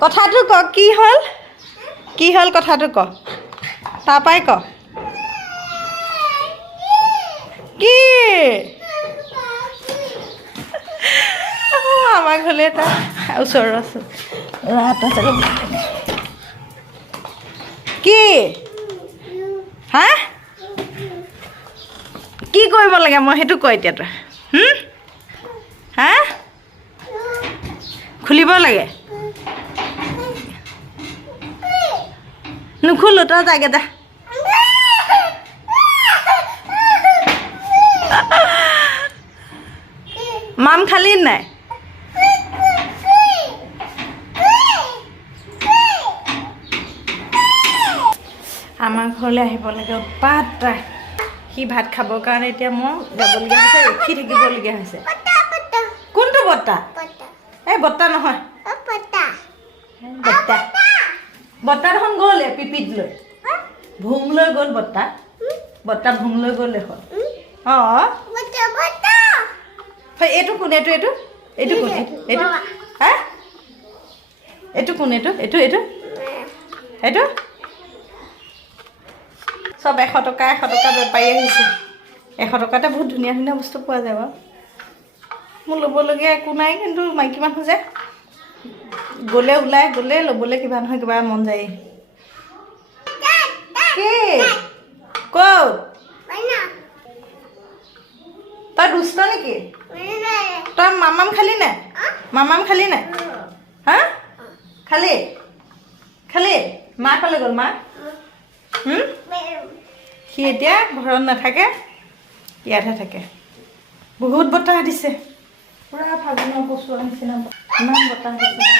কথাটো ক কি হ'ল কথাটো ক তাৰপৰাই ক কি আমাৰ ঘৰলৈ এটা ওচৰৰ আছে কি হা কি কৰিব লাগে মই সেইটো ক এতিয়া তই হা খুলিব লাগে নুখুলো তই যাগে যা মাম খালি নাই আমাৰ ঘৰলৈ আহিব লাগে উৎপাত তাই সি ভাত খাবৰ কাৰণে এতিয়া মই যাবলগীয়া হৈছে ৰখি থাকিবলগীয়া হৈছে কোনটো বৰ্তা এই বৰ্তা নহয় বৰ্তা দেখোন গ'ল পিপিত লৈ ভোং লৈ গ'ল বৰ্তা ভোং লৈ গ'ল দেখোন অঁ এইটো কোন এইটো কোন এইটো হা এইটো কোন এইটো চব 100 টকা বেপাৰী আহিছে 100 টকাতে বহুত ধুনীয়া ধুনীয়া বস্তু পোৱা যায় বাৰু মোৰ ল'বলগীয়া একো নাই কিন্তু মাইকী মানুহ যে ওলাই গ'লে ল'বলৈ কিবা নহয় কিবা মন যায় কি ক'ত তই দুষ্ট নেকি তই মামাম খালি নাই হা খালি মা ক'লৈ গ'ল মা সি এতিয়া ঘৰত নাথাকে ইয়াতহে থাকে বহুত বতাহ দিছে পুৰা ফাগুনৰ বস্তু নিচিনা ইমান বতাহ দিছে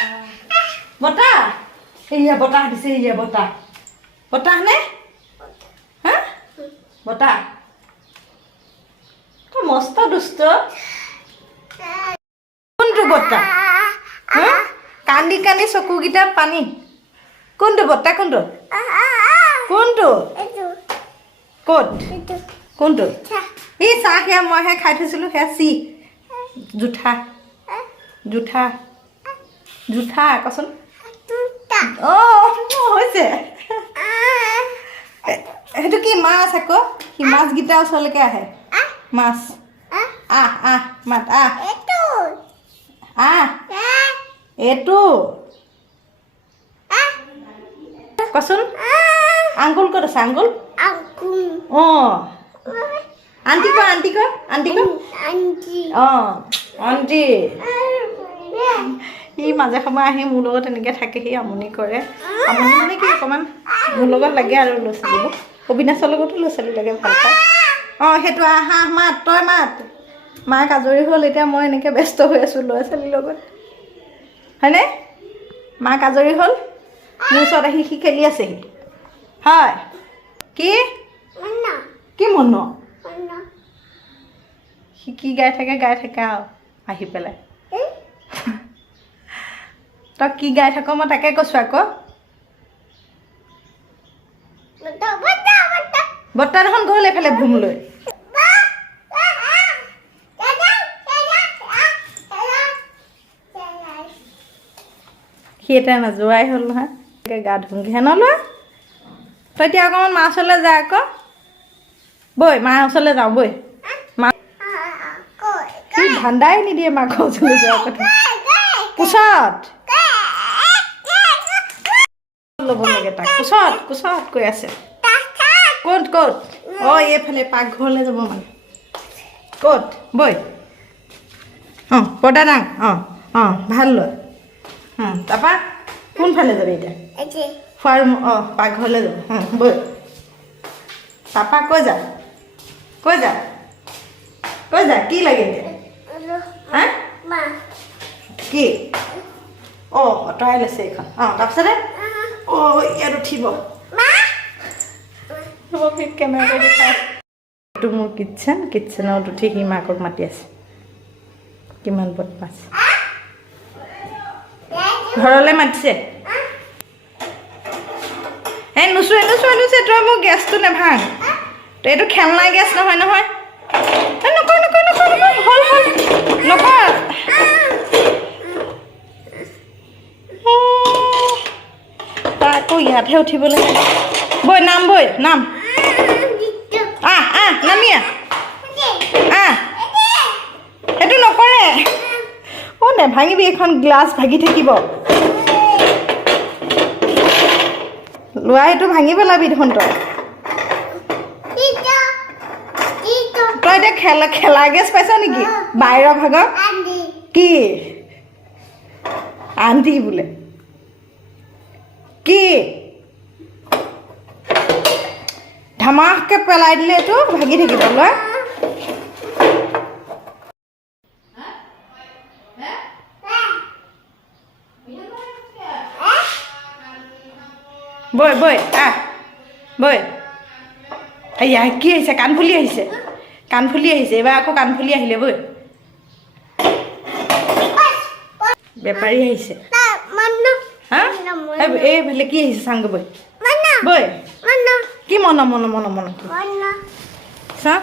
বতাহ দিছে বতাহ নে হা বতাহ তই মস্ত দুষ্ট কোনটো বতাহ হা কান্দি চকুকেইটা পানী কোনটো বতাহ কোনটো ক'ত কোনটো এই চাহ সেয়া মইহে খাই থৈছিলোঁ সেয়া জুঠা কচোন অঁ হৈছে সেইটো কি মাছ আকৌ সি মাছকেইটা ওচৰলৈকে আহে মাছ মাত এইটো কচোন আংকুল ক'ত আছে আংকুল অঁ আণ্টি ক অঁ আণ্টি সি মাজে সময়ে আহি মোৰ লগত এনেকৈ থাকে সি আমনি কৰে আমনি মানে কি অকণমান মোৰ লগত লাগে আৰু ল'ৰা ছোৱালীবোৰ অবিনাশৰ লগতো ল'ৰা ছোৱালী লাগে ভাল পায় অঁ সেইটো মাত তই মাত মাক আজৰি হ'ল এতিয়া মই এনেকৈ ব্যস্ত হৈ আছোঁ ল'ৰা ছোৱালীৰ লগত হয়নে মাক আজৰি হ'ল মোৰ ওচৰত আহি সি খেলি আছেহি হয় কি মন সি কি গাই থাকে আৰু আহি পেলাই তই কি গাই থাক মই তাকে কৈছোঁ আকৌ বৰ্তা দেখোন গ'ল এইফালে ভোম লৈ সি এতিয়া নোযোৱাই হ'ল নহয় গা ধুংগৈহে নলোৱা তই এতিয়া অকণমান মাৰ ওচৰলৈ যা আকৌ বৈ মাৰ ওচৰলৈ যাওঁ বৈ মা সি ধান্দাই নিদিয়ে মাকৰ ওচৰলৈ যোৱাৰ কথা কোচত ল'ব লাগে তাক কোচত কৈ আছে ক'ত অঁ এইফালে পাকঘৰলৈ যাব মানে ক'ত বৈ অঁ পৰ্দা দাং অঁ ভাল লয় তাৰপৰা কোনফালে যাবি এতিয়া খোৱাৰ অঁ পাকঘৰলৈ যাব বৈ তাৰপৰা কৈ যা কি লাগে এতিয়া হা কি অঁ আঁতৰাই লৈছে এইখন তাৰপিছতে অঁ ইয়াত উঠিব কেমেৰাটো দেখাই এইটো মোৰ কিটচেনত উঠি সি মাকক মাতি আছে কিমান বদমাছ ঘৰলৈ মাতিছে এই নুচুৱে তই মোৰ গেছটো নেভাং তই এইটো খেলনা গেছ নহয় নকৰ হ'ল নকৰ আকৌ ইয়াতহে উঠিবলৈ বৈ নাম বৈ নাম নামি সেইটো নকৰে অ' নেভাঙিবি এখন গ্লাছ ভাগি থাকিব লোৱা এইটো ভাঙি পেলাবি দেখোন তই এতিয়া খেলা গেছ পাইছ নেকি বাহিৰৰ ভাগৰ কি আন্টি বোলে কি ধামাকে পেলাই দিলে এইটো ভাগি থাকিব লয় বৈ বৈ বৈ এয়া কি আহিছে কাণফুলি আহিছে এইবাৰ আকৌ কাণফুলি আহিলে বৈ বেপাৰী আহিছে হা এইফালে কি আহিছে চাংগে বৈ বৈ কি মন চা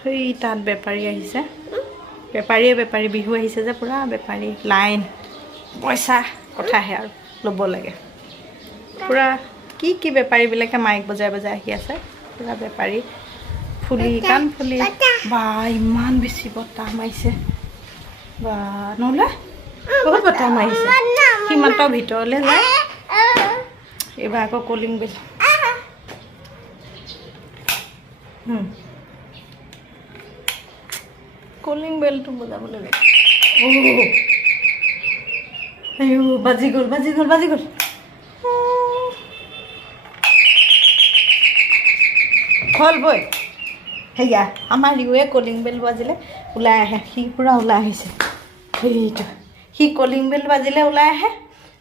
সেই তাত বেপাৰী আহিছে বেপাৰী বিহু আহিছে যে পুৰা বেপাৰী লাইন পইচা কথাহে আৰু ল'ব লাগে পুৰা কি বেপাৰীবিলাকে মাইক বজাই আহি আছে পুৰা বেপাৰী ফুলি কাণফুলি বা ইমান বেছি বতাহ মাৰিছে বা নহ'লে বহুত বতাহ মাৰিছে সি মাত্ৰ ভিতৰলৈ যায় এইবাৰ আকৌ কলিং বেল কলিং বেলটো বজাবলৈ লাগে বাজি গ'ল হ'ল বৈ সেয়া আমাৰ ৰিউৱে কলিং বেল বাজিলে ওলাই আহে সি পূৰা ওলাই আহিছে সেইটো সি কলিং বেল বাজিলে ওলাই আহে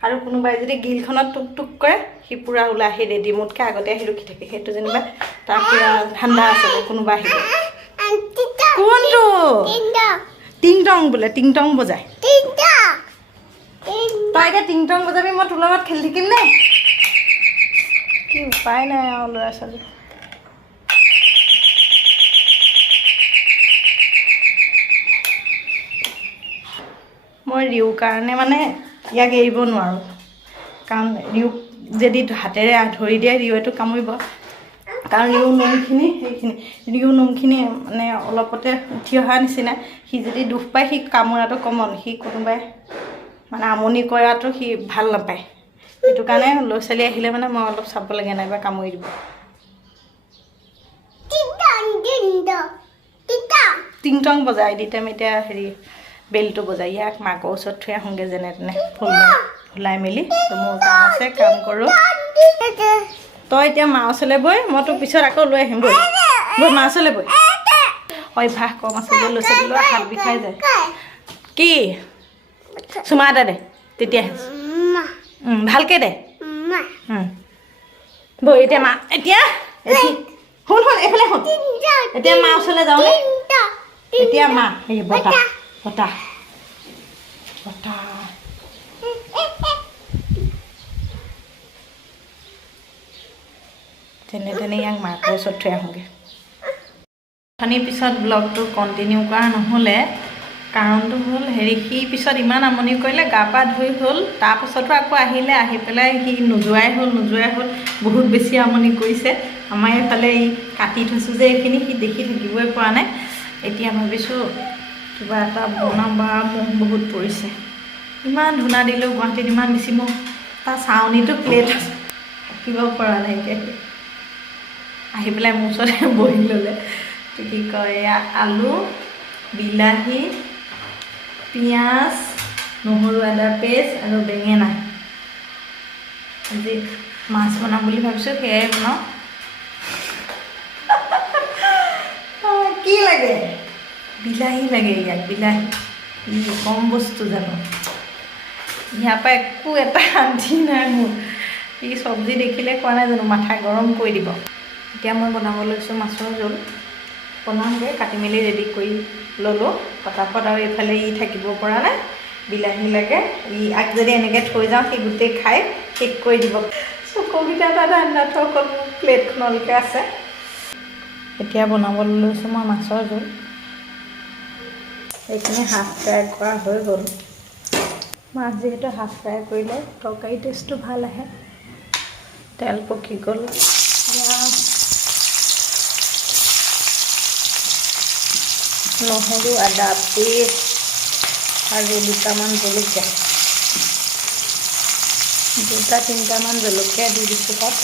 আৰু কোনোবাই যদি গিলখনত টুক কৰে সি পূৰা ওলাই আহি ৰেডি মোতকৈ আগতে আহি ৰখি থাকে সেইটো যেনিবা তাৰ পূৰা ঠাণ্ডা আছে কোনোবা আহিব কোনটো টিংটং বোলে টিংটং বজায় তই এতিয়া টিংটং বজাবি মই তোৰ লগত খেলি থাকিম নে কি উপায় নাই আৰু ল'ৰা ছোৱালী মই ৰিউৰ কাৰণে মানে ইয়াক এৰিব নোৱাৰোঁ কাৰণ ৰিউক যদি হাতেৰে ধৰি দিয়ে ৰিউৱেটো কামুৰিব কাৰণ ৰিউ নোমখিনি মানে অলপতে উঠি অহা নিচিনা সি যদি দুখ পায় সি কামোৰাটো কমন সি কোনোবাই মানে আমনি কৰাটো সি ভাল নাপায় সেইটো কাৰণে ল'ৰা ছোৱালী আহিলে মানে মই অলপ চাব লাগে নাইবা কামুৰি দিব টিংটং বজাই দিতাম এতিয়া হেৰি বেলটো বজাই ইয়াক মাকৰ ওচৰত থৈ আহোঁগৈ যেনে তেনে ফুলাই মেলি মোৰ কাম আছে কাম কৰোঁ তই এতিয়া মা ওচৰলৈ বৈ মই তোৰ পিছত আকৌ লৈ আহিম বৈ মা ওচৰলৈ বৈ অভ্যাস কম আছে যে ল'ৰা ছোৱালী লোৱা হাত বিষাই যায় কি চুমা এটা দে তেতিয়াহে ভালকৈ দে বৈ এতিয়া মা শুন এইফালে শুন এতিয়া মা ওচৰলৈ যাওঁ এতিয়া মা এই বতাহ তেনে ইয়াক মাকৰ ওচৰত থৈ আহোঁগৈ অথনিৰ পিছত ব্লগটো কণ্টিনিউ কৰা নহ'লে কাৰণটো হ'ল হেৰি সি পিছত ইমান আমনি কৰিলে গা পা ধুই হ'ল তাৰপাছতো আকৌ আহিলে আহি পেলাই সি নোযোৱাই হ'ল বহুত বেছি আমনি কৰিছে আমাৰ এইফালে এই কাটি থৈছোঁ যে এইখিনি সি দেখি থাকিবই পৰা নাই এতিয়া ভাবিছোঁ কিবা এটা বনাবা মহ বহুত পৰিছে ইমান ধূনা দিলোঁ গুৱাহাটীত ইমান বেছি মহ তাৰ চাউনীটো প্লেট থাকিব পৰা নাই এতিয়া আহি পেলাই মোৰ ওচৰতে বহি ল'লে কি কয় আলু বিলাহী পিঁয়াজ নহৰু আদা পেষ্ট আৰু বেঙেনা আজি মাছ বনাম বুলি ভাবিছোঁ সেয়াই বনাওঁ কি লাগে বিলাহী লাগে ইয়াক বিলাহী কম বস্তু জানো ইয়াৰ পৰা একো এটা শান্তি নাই মোৰ এই চব্জি দেখিলে কোৱা নাই জানো মাথা গৰম কৰি দিব এতিয়া মই বনাব লৈছোঁ মাছৰ জোল বনাওঁগৈ কাটি মেলি ৰেডি কৰি ল'লোঁ পটাপট আৰু এইফালে থাকিব পৰা নাই বিলাহী লাগে আগ যদি এনেকৈ থৈ যাওঁ সি গোটেই খাই শেষ কৰি দিব চকুকেইটা এটা আঞ্জা থৈ অকল প্লেটখনলৈকে আছে এতিয়া বনাবলৈ লৈছোঁ মই মাছৰ জোল এইখিনি হাফ ফ্ৰাই কৰা হৈ গ'ল মাছ যিহেতু হাফ ফ্ৰাই কৰিলে তৰকাৰী টেষ্টটো ভাল আহে। তেল পকি গ'ল। নহৰু আদা পেষ্ট আৰু দুটামান জলকীয়া, 2-3টামান জলকীয়া দি দিছোঁ তাত।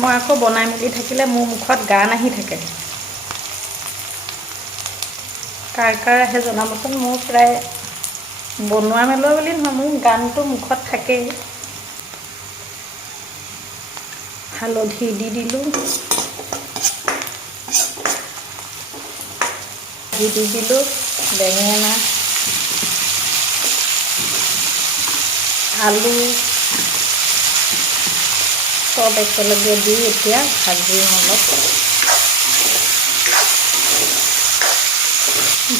মই আকৌ বনাই মেলি থাকিলে মোৰ মুখত গান আহি থাকে। কাৰ আহে জনাবচোন। মোৰ প্ৰায় বনোৱা মেলোৱা বুলি নহয়, মোৰ গানটো মুখত থাকেই। হালধি দি দিলোঁ, দি দিলোঁ বেঙেনা, আলু চব একেলগে দি এতিয়া ভাজিম অলপ।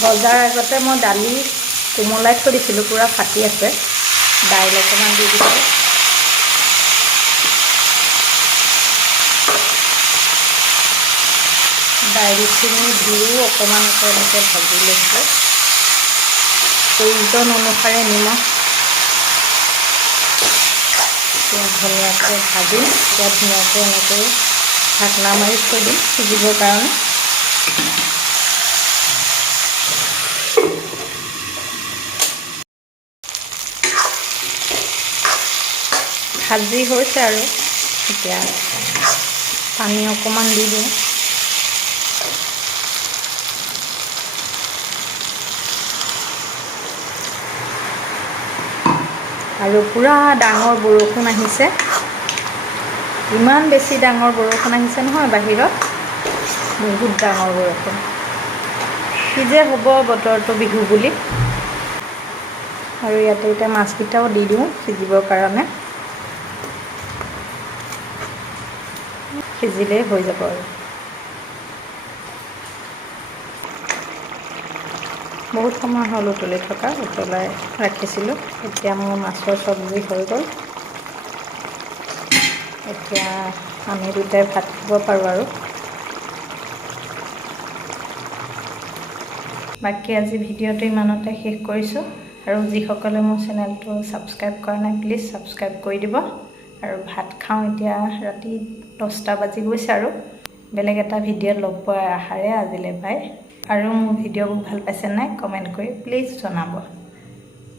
ভজাৰ আগতে মই দালি কোমলাই থৈ দিছিলোঁ, পূৰা ফাটি আছে। দাইল অকণমান দি দিছোঁ। দাইলখিনি দিও অকণমান এনেকৈ ভাজি লৈছোঁ। প্ৰয়োজন অনুসাৰে নিমখ ধুনীয়াকৈ ভাজিম। এতিয়া ধুনীয়াকৈ এনেকৈ ঢাকনা মাৰি থৈ দিম সিজিবৰ কাৰণে। ভাজি হৈছে আৰু এতিয়া পানী অকণমান দি দিওঁ। আৰু পূৰা ডাঙৰ বৰষুণ আহিছে। ইমান বেছি ডাঙৰ বৰষুণ আহিছে নহয় বাহিৰত, বহুত ডাঙৰ বৰষুণ। কি যে হ'ব বতৰটো বিহু বুলি। আৰু ইয়াতে এতিয়া মাছকেইটাও দি দিওঁ সিজিবৰ কাৰণে। সিজিলেই হৈ যাব আৰু। বহুত সময় হ'ল উতলি থকা, উতলাই ৰাখিছিলোঁ। এতিয়া মোৰ মাছৰ চব্জি হৈ গ'ল। এতিয়া আমি দুটাই ভাত খাব পাৰোঁ আৰু। বাকী আজি ভিডিঅ'টো ইমানতে শেষ কৰিছোঁ। আৰু যিসকলে মোৰ চেনেলটো ছাবস্ক্ৰাইব কৰা নাই প্লিজ ছাবস্ক্ৰাইব কৰি দিব। আৰু ভাত খাওঁ এতিয়া, ৰাতি 10টা বাজি গৈছে আৰু। বেলেগ এটা ভিডিঅ'ত লগ পোৱাৰ আশাৰে আজিলৈ বাই। আৰু মোৰ ভিডিঅ'বোৰ ভাল পাইছে নাই কমেণ্ট কৰি প্লিজ জনাব।